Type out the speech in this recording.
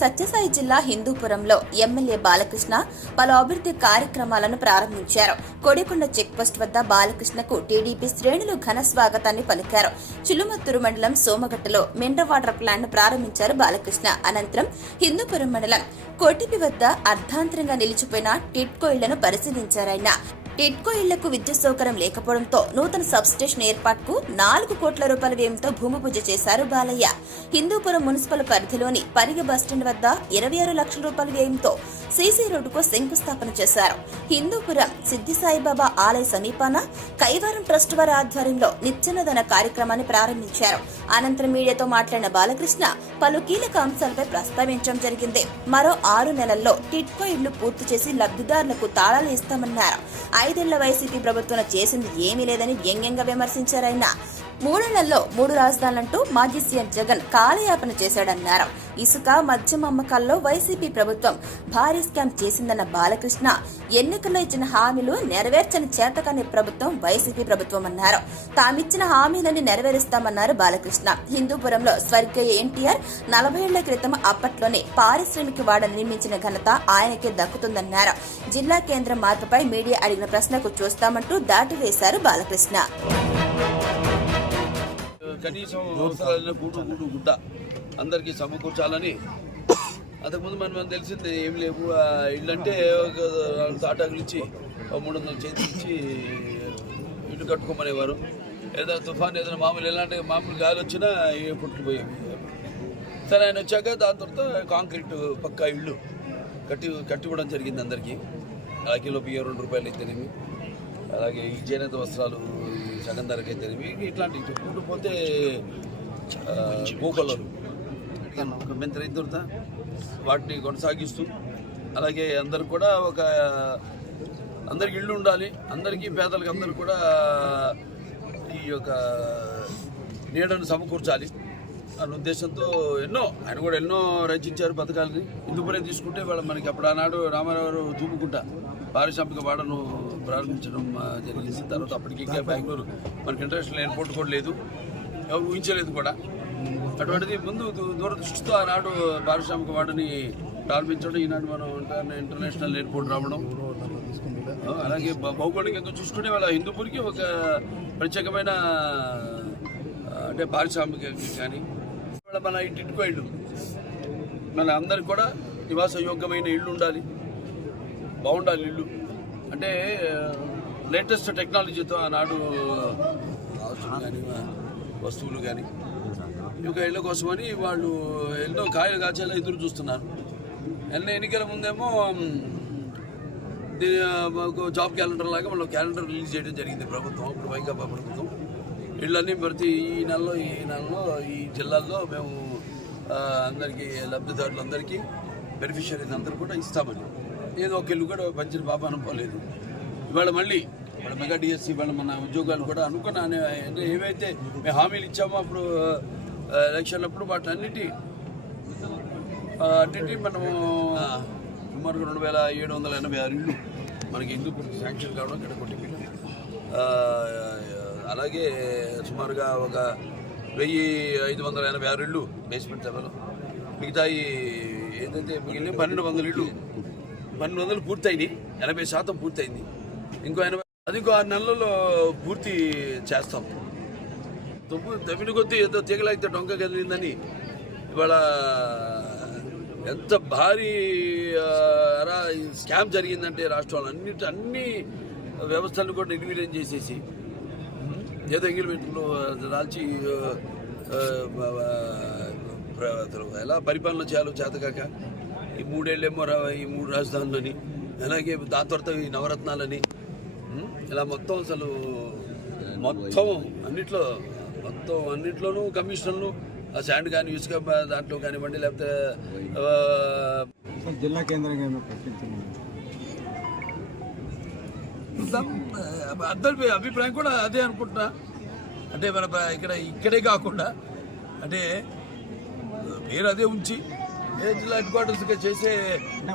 సత్యసాయి జిల్లా హిందూపురంలో ఎమ్మెల్యే బాలకృష్ణ పలు అభివృద్ధి కార్యక్రమాలను ప్రారంభించారు. కొడికొండ చెక్పోస్ట్ వద్ద బాలకృష్ణకు టీడీపీ శ్రేణులు ఘన స్వాగతాన్ని పలికారు. చిలుమత్తూరు మండలం సోమగట్టలో మినరల్ వాటర్ ప్లాంట్ ప్రారంభించారు బాలకృష్ణ. అనంతరం హిందూపురం మండలం కోటిపి వద్ద అర్ధాంతరంగా నిలిచిపోయిన టిట్కో ఇళ్లను పరిశీలించారాయన. టిట్కో ఇళ్లకు విద్యుత్ సౌకర్యం లేకపోవడంతో నూతన సబ్స్టేషన్ ఏర్పాటుకు 4 కోట్ల రూపాయల వ్యయంతో భూమి పూజ చేశారు బాలయ్య. హిందూపురం మున్సిపల్ పరిధిలోని పరిగె బస్టాండ్ వద్ద 26 లక్షల రూపాయల వ్యయంతో సీసీ రోడ్డుకు శంకుస్థాపన చేశారు. హిందూపురం సిద్ధి సాయిబాబా ఆలయ సమీపాన కైవారం ట్రస్ట్ వారి ఆధ్వర్యంలో నిత్యాన్నదాన కార్యక్రమాన్ని ప్రారంభించారు. అనంతరం మీడియాతో మాట్లాడిన బాలకృష్ణ పలు కీలక అంశాలపై ప్రస్తావించడం జరిగింది. మరో 6 నెలల్లో టిట్కో ఇళ్లు పూర్తి చేసి లబ్ధిదారులకు తాళాలు ఇస్తామన్నారు. 5 ఏళ్ల వైసీపీ ప్రభుత్వం చేసింది ఏమీ లేదని వ్యంగ్యంగా విమర్శించారాయన. 3 నెలల్లో 3 రాజధానులంటూ మాజీ సీఎం జగన్ కాలయాపన చేశాడన్నారు. ఇసుక మద్యం అమ్మకాల్లో వైసీపీ ప్రభుత్వం భారీ స్కామ్ చేసిందన్న బాలకృష్ణ ఎన్నికల్లో ఇచ్చిన హామీలు నెరవేర్చని చేతకాని ప్రభుత్వం వైసీపీ ప్రభుత్వం అన్నారు. తామిచ్చిన హామీలని నెరవేరుస్తామన్నారు బాలకృష్ణ. హిందూపురంలో స్వర్గీయ ఎన్టీఆర్ 40 ఏళ్ల క్రితం అప్పట్లోనే పారిశ్రామిక వాడ నిర్మించిన ఘనత ఆయనకే దక్కుతుందన్నారు. జిల్లా కేంద్రం మార్పుపై మీడియా అడిగిన ప్రశ్నకు చూస్తామంటూ దాటివేశారు బాలకృష్ణ. కనీసం అవసరాలను గుడ్డ అందరికీ సమకూర్చాలని అంతకుముందు మనం తెలిసింది ఏం లేవు. ఇళ్ళంటే తాటాకులు ఇచ్చి 300 చేతులు ఇచ్చి ఇల్లు కట్టుకోమనేవారు. ఏదైనా తుఫాన్ ఏదైనా మామూలు గాలి వచ్చినా పుట్టుకుపోయేవి. సరే ఆయన వచ్చాక దాని తర్వాత కాంక్రీట్ పక్కా ఇళ్ళు కట్టివ్వడం జరిగింది అందరికీ. కిలో బియ్యం 2 రూపాయలు అయితేనేమి, అలాగే ఈ చేనేత వస్త్రాలు సగం ధరకి అయితేనేమి, ఇట్లాంటివి చెప్పుకుంటూ పోతే గోకొల్లలు మెంత రైతులతో వాటిని కొనసాగిస్తూ, అలాగే అందరు కూడా అందరికి ఇళ్ళు ఉండాలి, అందరికీ పేదలకు అందరూ కూడా ఈ యొక్క నీడను సమకూర్చాలి అన్న ఉద్దేశంతో ఆయన కూడా ఎన్నో రచించారు పథకాలని. హిందూపురం తీసుకుంటే మనకి అప్పుడు ఆనాడు రామారావు తూముకుంటా పారిశ్రామిక వాడను ప్రారంభించడం జరిగింది. తర్వాత అప్పటికి ఇంకా బెంగళూరు మనకి ఇంటర్నేషనల్ ఎయిర్పోర్ట్ కూడా లేదు, ఎవరు ఊహించలేదు కూడా. అటువంటిది ముందు దూరదృష్టితో ఆనాడు పారిశ్రామిక వాడని ప్రారంభించడం, ఈనాడు మనం ఇంటర్నేషనల్ ఎయిర్పోర్ట్ రావడం, అలాగే భౌగోళికంగా చూసుకుంటే వాళ్ళ హిందూపూర్కి ఒక ప్రత్యేకమైన అంటే పారిశ్రామిక కానీ మన టిట్కో ఇళ్ళు మన అందరికి కూడా నివాసయోగ్యమైన ఇళ్ళు ఉండాలి, బాగుండాలి ఇల్లు. అంటే లేటెస్ట్ టెక్నాలజీతో ఆనాడు ఆస్తులు కానీ వస్తువులు కానీ ఇంకా ఇళ్ళ కోసమని వాళ్ళు ఎన్నో కాయలు కాచేలా ఎదురు చూస్తున్నారు. ఎన్నికల ముందేమో జాబ్ క్యాలెండర్ లాగా వాళ్ళు క్యాలెండర్ రిలీజ్ చేయడం జరిగింది ప్రభుత్వం, ఇప్పుడు వైకాపా ప్రభుత్వం. ఇళ్ళన్నీ ప్రతి ఈ నెలలో ఈ జిల్లాల్లో మేము అందరికీ లబ్ధిదారులందరికీ బెనిఫిషియరీస్ అందరూ కూడా ఇస్తామని ఏదో ఒక ఇల్లు కూడా పంచిన పాపానం పోలేదు. ఇవాళ మళ్ళీ మెగా డిఎస్సి ఇవాళ మన ఉద్యోగాలు కూడా అనుకున్నాను. ఏవైతే మేము హామీలు ఇచ్చామో అప్పుడు ఎలక్షన్లప్పుడు వాటన్నిటి మనము సుమారుగా 2786 ఇళ్ళు మనకి హిందూపూర్కి శాంక్షన్ కావడం ఇక్కడ కొట్టి, అలాగే సుమారుగా ఒక 1586 ఇళ్ళు బేస్మెంట్ లెవెల్, మిగతా ఏదైతే మిగిలిన 1200 ఇళ్ళు 1200 పూర్తయినాయి, 80% పూర్తయింది. ఇంకో 6 నెలల్లో పూర్తి చేస్తాం. తమిళ కొద్దీ ఏదో తీగలాగితే డొంక కదిలిందని ఇవాళ ఎంత భారీ స్కామ్ జరిగిందంటే రాష్ట్రంలో అన్ని వ్యవస్థలను కూడా నిర్వీర్యం చేసేసి ఏదో ఎంగిల్మెంట్లో దాల్చి ఎలా పరిపాలన చేయాలో చేతకాక ఈ 3 ఏళ్ళేమో ఈ 3 రాజధానులని, అలాగే దాని తర్వాత ఈ నవరత్నాలని ఇలా మొత్తం అసలు అన్నిట్లోనూ కమిషన్లు శాండ్ కానీ ఇసుక దాంట్లో కానివ్వండి, లేకపోతే జిల్లా కేంద్రంగా అందరి అభిప్రాయం కూడా అదే అనుకుంటున్నా. అంటే మన ఇక్కడే కాకుండా అంటే పేరు అదే ఉంచి జిల్లా హెడ్ క్వార్టర్స్గా చేసే